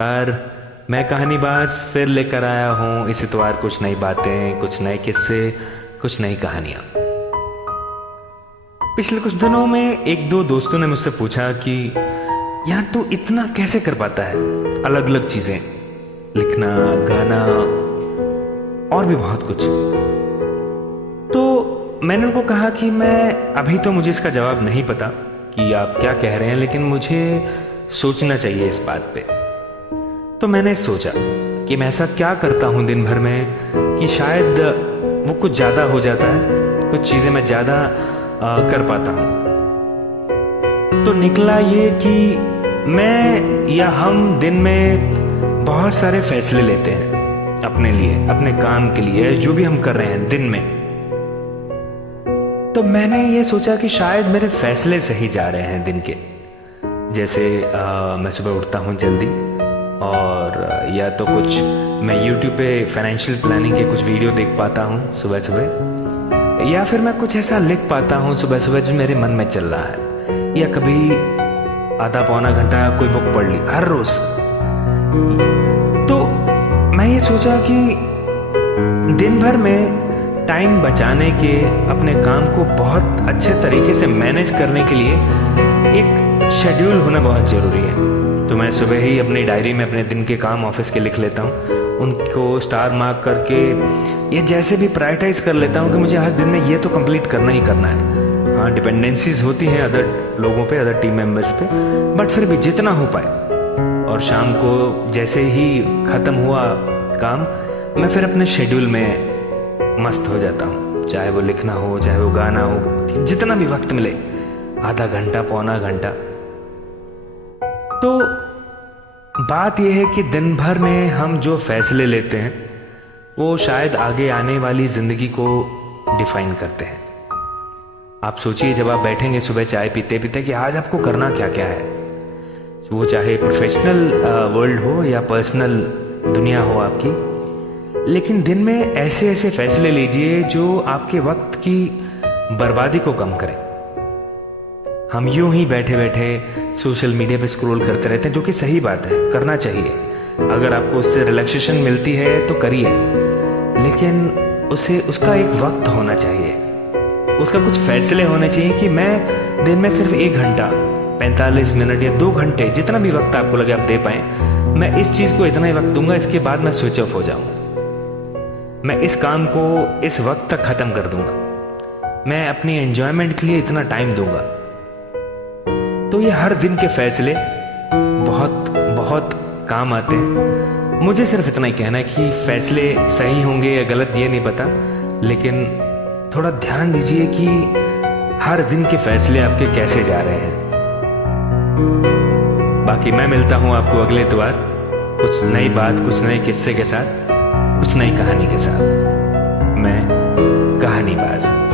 यार, मैं कहानीबाज फिर लेकर आया हूँ इस इतवार कुछ नई बातें, कुछ नए किस्से, कुछ नई कहानियां। पिछले कुछ दिनों में एक दो दोस्तों ने मुझसे पूछा कि यार तू इतना कैसे कर पाता है, अलग अलग चीजें, लिखना, गाना और भी बहुत कुछ। तो मैंने उनको कहा कि मैं अभी तो मुझे इसका जवाब नहीं पता कि आप क्या कह रहे हैं, लेकिन मुझे सोचना चाहिए इस बात पे। तो मैंने सोचा कि मैं ऐसा क्या करता हूँ दिन भर में कि शायद वो कुछ ज़्यादा हो जाता है, कुछ चीज़ें मैं ज़्यादा कर पाता हूँ। तो निकला ये कि मैं या हम दिन में बहुत सारे फैसले लेते हैं अपने लिए, अपने काम के लिए, जो भी हम कर रहे हैं दिन में। तो मैंने ये सोचा कि शायद मेरे फैसले सही जा रहे हैं दिन के। जैसे मैं सुबह उठता हूँ जल्दी, और या तो कुछ मैं YouTube पे फाइनेंशियल प्लानिंग के कुछ वीडियो देख पाता हूँ सुबह सुबह, या फिर मैं कुछ ऐसा लिख पाता हूँ सुबह सुबह जो मेरे मन में चल रहा है, या कभी आधा पौना घंटा कोई बुक पढ़ ली हर रोज। तो मैं ये सोचा कि दिन भर में टाइम बचाने के, अपने काम को बहुत अच्छे तरीके से मैनेज करने के लिए एक शेड्यूल होना बहुत ज़रूरी है। तो मैं सुबह ही अपनी डायरी में अपने दिन के काम ऑफिस के लिख लेता हूँ, उनको स्टार मार्क करके ये जैसे भी प्रायोरिटाइज कर लेता हूँ कि मुझे आज दिन में ये तो कंप्लीट करना ही करना है। हाँ, डिपेंडेंसीज होती हैं अदर लोगों पे, अदर टीम मेंबर्स पे, बट फिर भी जितना हो पाए। और शाम को जैसे ही ख़त्म हुआ काम, मैं फिर अपने शेड्यूल में मस्त हो जाता हूँ, चाहे वो लिखना हो, चाहे वो गाना हो, जितना भी वक्त मिले, आधा घंटा, पौना घंटा। तो बात यह है कि दिन भर में हम जो फैसले लेते हैं वो शायद आगे आने वाली जिंदगी को डिफाइन करते हैं। आप सोचिए, जब आप बैठेंगे सुबह चाय पीते पीते कि आज आपको करना क्या क्या है, वो चाहे प्रोफेशनल वर्ल्ड हो या पर्सनल दुनिया हो आपकी, लेकिन दिन में ऐसे ऐसे फैसले लीजिए जो आपके वक्त की बर्बादी को कम करें। हम यूं ही बैठे बैठे सोशल मीडिया पे स्क्रॉल करते रहते हैं, जो कि सही बात है, करना चाहिए। अगर आपको उससे रिलैक्सेशन मिलती है तो करिए, लेकिन उसे उसका एक वक्त होना चाहिए, उसका कुछ फैसले होने चाहिए कि मैं दिन में सिर्फ 1 घंटा, 45 मिनट या 2 घंटे, जितना भी वक्त आपको लगे आप दे पाए, मैं इस चीज़ को इतना ही वक्त दूंगा, इसके बाद मैं स्विच ऑफ हो जाऊंगा। मैं इस काम को इस वक्त तक ख़त्म कर दूंगा, मैं अपनी एंजॉयमेंट के लिए इतना टाइम दूंगा। तो ये हर दिन के फैसले बहुत बहुत काम आते हैं। मुझे सिर्फ इतना ही कहना है कि फैसले सही होंगे या गलत ये नहीं पता, लेकिन थोड़ा ध्यान दीजिए कि हर दिन के फैसले आपके कैसे जा रहे हैं। बाकी मैं मिलता हूँ आपको अगले इतवार कुछ नई बात, कुछ नए किस्से के साथ, कुछ नई कहानी के साथ। मैं कहानीबाज।